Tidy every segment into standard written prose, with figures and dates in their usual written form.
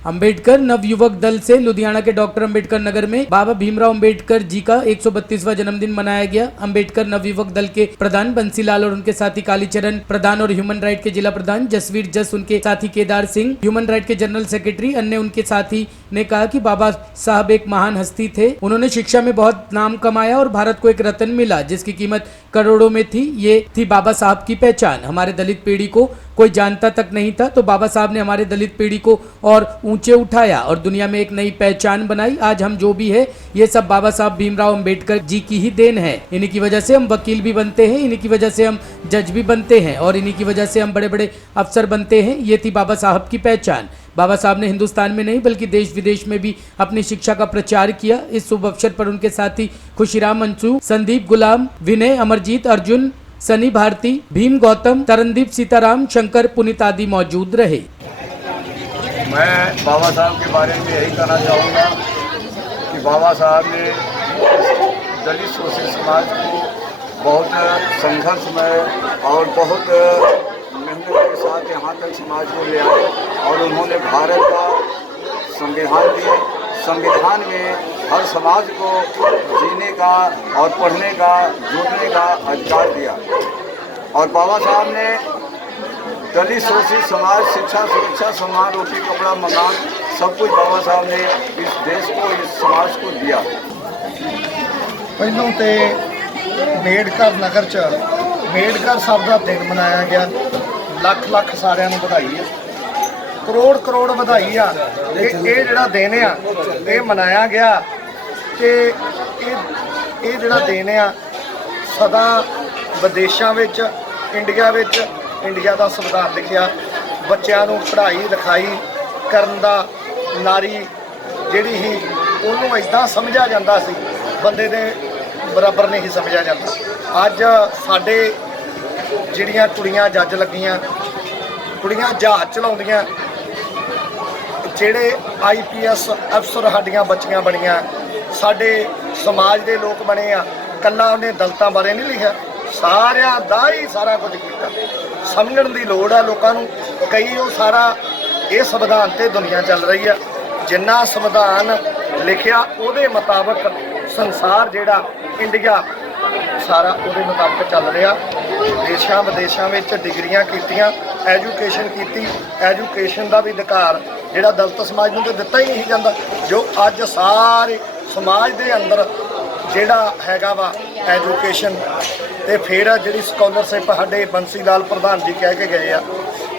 अंबेडकर नवयुवक दल से लुधियाना के डॉक्टर अंबेडकर नगर में बाबा भीमराव अंबेडकर जी का 132वां जन्मदिन मनाया गया। अंबेडकर नवयुवक दल के प्रधान बंसीलाल और उनके साथी कालीचरण प्रधान और ह्यूमन राइट के जिला प्रधान जसवीर जस, उनके साथी केदार सिंह, ह्यूमन राइट के जनरल सेक्रेटरी, अन्य उनके साथी ने कहा कि बाबा साहब एक महान हस्ती थे। उन्होंने शिक्षा में बहुत नाम कमाया और भारत को एक रत्न मिला जिसकी कीमत करोड़ों में थी। ये थी बाबा साहब की पहचान। हमारे दलित पीढ़ी को कोई जानता तक नहीं था, तो बाबा साहब ने हमारे दलित पीढ़ी को और ऊंचे उठाया और दुनिया में एक नई पहचान बनाई। आज हम जो भी है ये सब बाबा साहब भीमराव अंबेडकर जी की ही देन है। इन्हीं की वजह से हम वकील भी बनते हैं, इन्हीं की वजह से हम जज भी बनते हैं और इन्हीं की वजह से हम बड़े बड़े अफसर बनते हैं। ये थी बाबा साहब की पहचान। बाबा साहब ने हिंदुस्तान में नहीं बल्कि देश विदेश में भी अपनी शिक्षा का प्रचार किया। इस शुभ अवसर पर उनके साथी खुशीराम मंसू, संदीप गुलाम, विनय, अमरजीत, अर्जुन, सनी भारती, भीम गौतम, तरनदीप सीताराम, शंकर पुनित आदि मौजूद रहे। मैं बाबा साहब के बारे में यही कहना चाहूँगा कि बाबा साहब ने दलित शोषित समाज को बहुत संघर्षमय और बहुत मेहनत के साथ यहाँ तक समाज को ले आए और उन्होंने भारत का संविधान दिए। संविधान में हर समाज को जीने का और पढ़ने का, जुड़ने का अधिकार दिया और बाबा साहब ने दलित शोषित समाज, शिक्षा, सुरक्षा, सम्मान, रोटी, कपड़ा, मकान सब कुछ बाबा साहब ने इस देश को, इस समाज को दिया। पहलों तो अंबेडकर नगर च अंबेडकर साहब का दिन मनाया गया। लख लख सारिਆਂ ਨੂੰ ਵਧਾਈ है, करोड़ करोड़ ਵਧਾਈ ਆ। ਇਹ ਜਿਹੜਾ ਦਿਨ ਆ ਇਹ ਮਨਾਇਆ ਗਿਆ ਕਿ ਇਹ ਜਿਹੜਾ ਦਿਨ ਆ ਸਦਾ ਵਿਦੇਸ਼ਾਂ ਵਿੱਚ, ਇੰਡੀਆ ਦਾ ਸੰਵਿਧਾਨ ਲਿਖਿਆ ਬੱਚਿਆਂ ਨੂੰ ਪੜ੍ਹਾਈ ਲਿਖਾਈ ਕਰਨ ਦਾ ਨਾਰੀ ਜਿਹੜੀ ਹੀ ਉਹਨੂੰ ਇਦਾਂ ਸਮਝਿਆ ਜਾਂਦਾ ਸੀ, ਬੰਦੇ ਦੇ ਬਰਾਬਰ ਨਹੀਂ ਸਮਝਿਆ ਜਾਂਦਾ। ਅੱਜ ਸਾਡੇ ਜਿਹੜੀਆਂ ਕੁੜੀਆਂ ਜੱਜ ਲੱਗੀਆਂ, ਕੁੜੀਆਂ ਜਹਾਜ਼ ਚਲਾਉਂਦੀਆਂ, ਜਿਹੜੇ IPS ਅਫਸਰ ਸਾਡੀਆਂ ਬੱਚੀਆਂ ਬਣੀਆਂ, ਸਾਡੇ ਸਮਾਜ ਦੇ ਲੋਕ ਬਣੇ ਆ। ਕੱਲਾ ਉਹਨੇ ਦਲਿਤਾਂ ਬਾਰੇ ਨਹੀਂ ਲਿਖਿਆ, ਸਾਰਿਆਂ ਦਾ ਹੀ ਸਾਰਾ ਕੁਝ ਕੀਤਾ। ਸਮਝਣ ਦੀ ਲੋੜ ਆ ਲੋਕਾਂ ਨੂੰ। ਕਈ ਉਹ ਸਾਰਾ ਇਹ ਸੰਵਿਧਾਨ ਤੇ ਦੁਨੀਆ ਚੱਲ ਰਹੀ ਆ, ਜਿੰਨਾ ਸੰਵਿਧਾਨ ਲਿਖਿਆ ਉਹਦੇ ਮੁਤਾਬਕ ਸੰਸਾਰ ਜਿਹੜਾ ਇੰਡੀਆ ਸਾਰਾ ਉਹਦੇ ਮੁਤਾਬਕ ਚੱਲ ਰਿਹਾ। ਦੇਸ਼ਾਂ ਵਿਦੇਸ਼ਾਂ ਵਿੱਚ ਡਿਗਰੀਆਂ ਕੀਤੀਆਂ, ਐਜੂਕੇਸ਼ਨ ਕੀਤੀ। ਐਜੂਕੇਸ਼ਨ ਦਾ ਵੀ ਅਧਿਕਾਰ ਜਿਹੜਾ ਦਲਿਤ ਸਮਾਜ ਨੂੰ ਤਾਂ ਦਿੱਤਾ ਹੀ ਨਹੀਂ ਜਾਂਦਾ, ਜੋ ਅੱਜ ਸਾਰੇ ਸਮਾਜ ਦੇ ਅੰਦਰ ਜਿਹੜਾ ਹੈਗਾ ਵਾ ਐਜੂਕੇਸ਼ਨ। ਤੇ ਫਿਰ ਜਿਹੜੀ ਸਕਾਲਰਸ਼ਿਪ ਸਾਡੇ ਬੰਸੀਲਾਲ ਪ੍ਰਧਾਨ ਜੀ ਕਹਿ ਕੇ ਗਏ ਆ,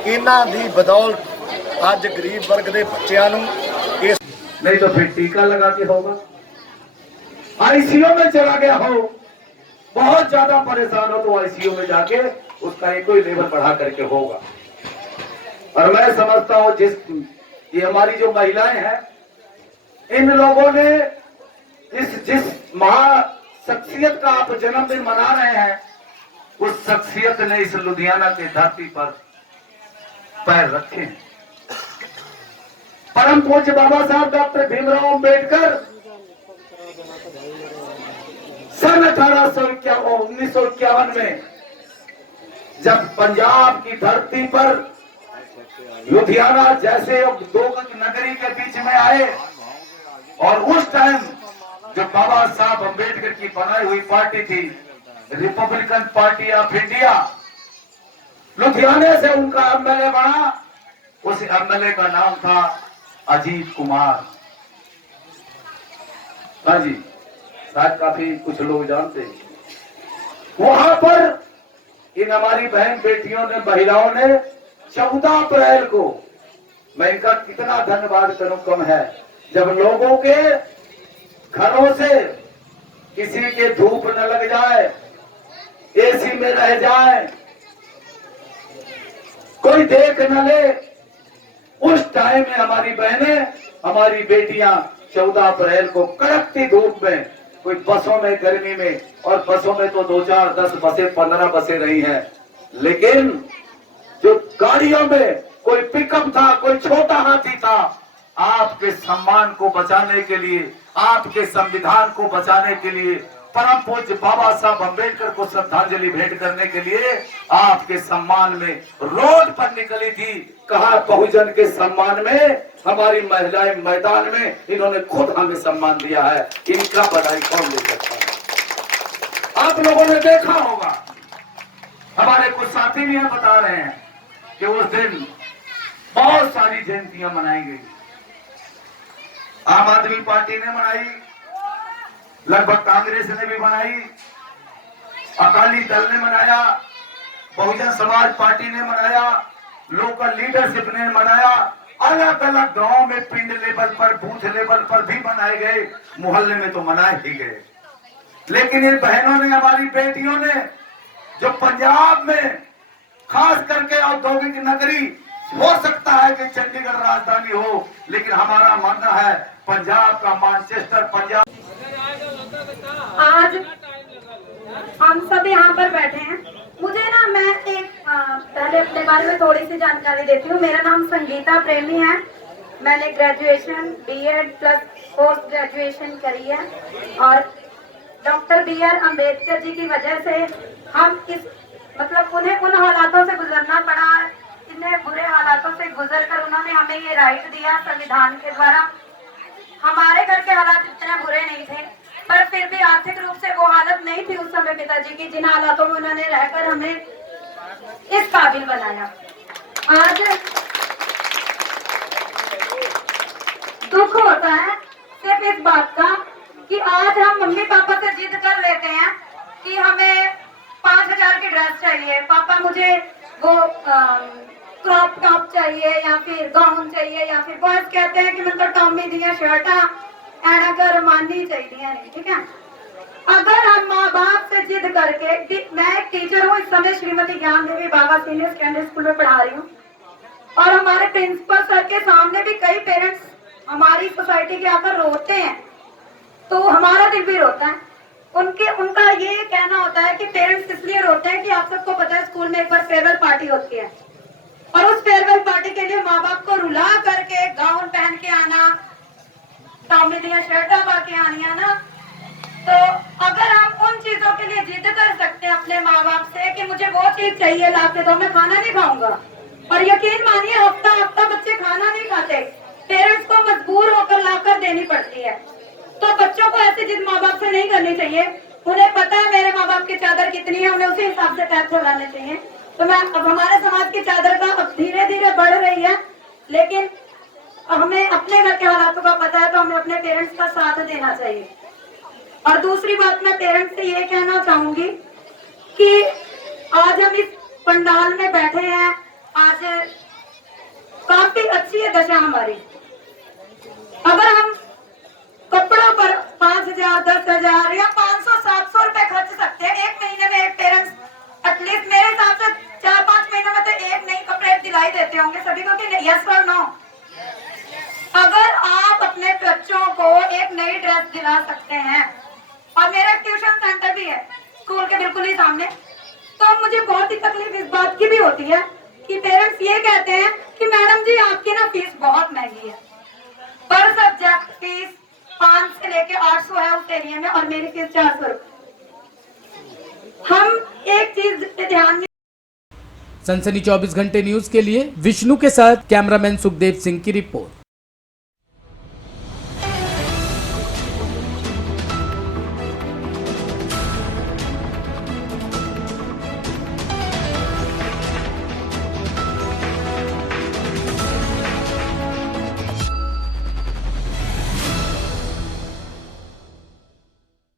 ਇਹਨਾਂ ਦੀ ਬਦੌਲਤ ਅੱਜ ਗਰੀਬ ਵਰਗ ਦੇ ਬੱਚਿਆਂ ਨੂੰ ਇਸ नहीं तो फिर टीका लगा के होगा, ICU में चला गया हो, बहुत ज्यादा परेशान हो तो ICU में जाके उसका एक कोई लेवल बढ़ा करके होगा। और मैं समझता हूँ ये हमारी जो महिलाएं हैं, इन लोगों ने जिस महा शख्सियत का आप जन्मदिन मना रहे हैं, उस शख्सियत ने इस लुधियाना की धरती पर पैर रखे। परम पूज्य बाबा साहब डॉक्टर भीमराव अंबेडकर सन 1951 में जब पंजाब की धरती पर लुधियाना जैसे दो नगरी के बीच में आए और उस टाइम जो बाबा साहब अंबेडकर की बनाई हुई पार्टी थी, रिपब्लिकन पार्टी ऑफ इंडिया, लुधियाने से उनका MLA बना। उस MLA का नाम था अजीत कुमार। हाँ जी, शायद काफी कुछ लोग जानते हैं। वहां पर इन हमारी बहन बेटियों ने, महिलाओं ने 14 अप्रैल को, मैं इनका कितना धन्यवाद करूं कम है, जब लोगों के घरों से किसी के धूप न लग जाए, AC में रह जाए, कोई देख न ले, उस टाइम में हमारी बहनें, हमारी बेटियां 14 अप्रैल को कड़कती धूप में, कोई बसों में गर्मी में, और बसों में तो 2, 4, 10 बसें, 15 बसें रही हैं, लेकिन जो गाड़ियों में कोई पिकअप था, कोई छोटा हाथी था, आपके सम्मान को बचाने के लिए, आपके संविधान को बचाने के लिए परम पूज्य बाबा साहब अम्बेडकर को श्रद्धांजलि भेंट करने के लिए आपके सम्मान में रोड पर निकली थी। कहा बहुजन के सम्मान में हमारी महिलाएं मैदान में, इन्होंने खुद हमें सम्मान दिया है, इनका बधाई कौन दे सकता है। आप लोगों ने देखा होगा, हमारे कुछ साथी भी बता रहे हैं कि उस दिन बहुत सारी जयंतियां मनाई गई। आम आदमी पार्टी ने मनाई, लगभग कांग्रेस ने भी मनाई, अकाली दल ने मनाया, बहुजन समाज पार्टी ने मनाया, लोकल लीडरशिप ने मनाया, अलग अलग गांव में पिंड लेवल पर, बूथ लेवल पर भी मनाए गए, मोहल्ले में तो मनाए ही गए। लेकिन इन बहनों ने, हमारी बेटियों ने, जो पंजाब में खास करके औद्योगिक नगरी, हो सकता है कि चंडीगढ़ राजधानी हो, लेकिन हमारा मानना है पंजाब का मैनचेस्टर, पंजाब। आज हम सब यहाँ पर बैठे हैं। मुझे ना, मैं एक पहले अपने बारे में थोड़ी सी जानकारी देती हूँ। मेरा नाम संगीता प्रेमी है। मैंने graduation B Ed plus post graduation करी है और डॉक्टर बी.आर. अम्बेडकर जी की वजह से हम इस उन्हें उन हालातों से गुजरना पड़ा, इतने बुरे हालातों से गुजर कर उन्होंने हमें ये राइट दिया संविधान के द्वारा। हमारे घर के हालात इतने बुरे नहीं थे, पर फिर भी आर्थिक रूप से वो हालत नहीं थी उस समय पिताजी की, जिन हालातों में उन्होंने रहकर हमें इस काबिल बनाया। आज दुख होता है सिर्फ इस बात का कि आज हम मम्मी पापा से जिद कर लेते हैं कि हमें 5000 की ड्रेस चाहिए, पापा मुझे वो क्रॉप टॉप चाहिए या फिर गाउन चाहिए, या फिर बॉयज कहते हैं कि मतलब टॉमी दिया शर्टा एना कर मानी चाहिए नहीं, ठीक है। अगर हम माँ बाप से जिद करके, मैं एक टीचर हूँ इस समय, श्रीमती ज्ञान देवी बाबा सीनियर सेकेंडरी स्कूल में पढ़ा रही हूँ, और हमारे प्रिंसिपल सर के सामने भी कई पेरेंट्स हमारी सोसाइटी के आकर रोते हैं, तो हमारा दिल भी रोता है। उनका ये कहना होता है कि पेरेंट्स इसलिए रोते हैं कि आप सबको पता है स्कूल में एक बार फेयरवेल पार्टी होती है, और उस फेयरवेल पार्टी के लिए माँ बाप को रुला करके गाउन पहन के आना, टॉमी दिया शर्टा पा के आनी है ना। तो अगर हम उन चीजों के लिए जिद कर सकते हैं अपने माँ बाप से कि मुझे वो चीज चाहिए ला के दो, मैं खाना नहीं खाऊंगा, और यकीन मानिए हफ्ता हफ्ता बच्चे खाना नहीं खाते, पेरेंट्स को मजबूर होकर लाकर देनी पड़ती है। तो बच्चों को ऐसी जिद माँ बाप से नहीं करनी चाहिए। उन्हें पता है मेरे माँ बाप की चादर कितनी है, उन्हें उसी हिसाब से पैर फैलाने चाहिए। तो मैं अब हमारे समाज की चादर का अब धीरे धीरे बढ़ रही है, लेकिन हमें अपने घर के हालातों का पता है, तो हमें अपने पेरेंट्स का साथ देना चाहिए। और दूसरी बात मैं पेरेंट्स से ये कहना चाहूंगी कि आज हम इस पंडाल में बैठे हैं, आज काफी अच्छी है दशा हमारी। अगर हम कपड़ों पर 5000, 10,000 या 500-700 रुपए खर्च सकते हैं एक महीने में, एक पेरेंट्स एटलीस्ट मेरे हिसाब से 4-5 महीनों में तो एक नई कपड़े दिलाई देते होंगे सभी को, कि यस और नो। अगर आप अपने बच्चों को एक नई ड्रेस दिला सकते हैं, और मेरा ट्यूशन सेंटर भी है स्कूल के बिल्कुल ही सामने, तो मुझे बहुत ही तकलीफ इस बात की भी होती है कि पेरेंट्स ये कहते हैं कि मैडम जी आपकी ना फीस बहुत महंगी है, पर सब्जेक्ट फीस 5 से लेके 800 है उस एरिया में, और मेरी फीस 400 रुपए। हम एक चीज पे ध्यान। सनसनी 24 घंटे न्यूज के लिए विष्णु के साथ कैमरामैन सुखदेव सिंह की रिपोर्ट।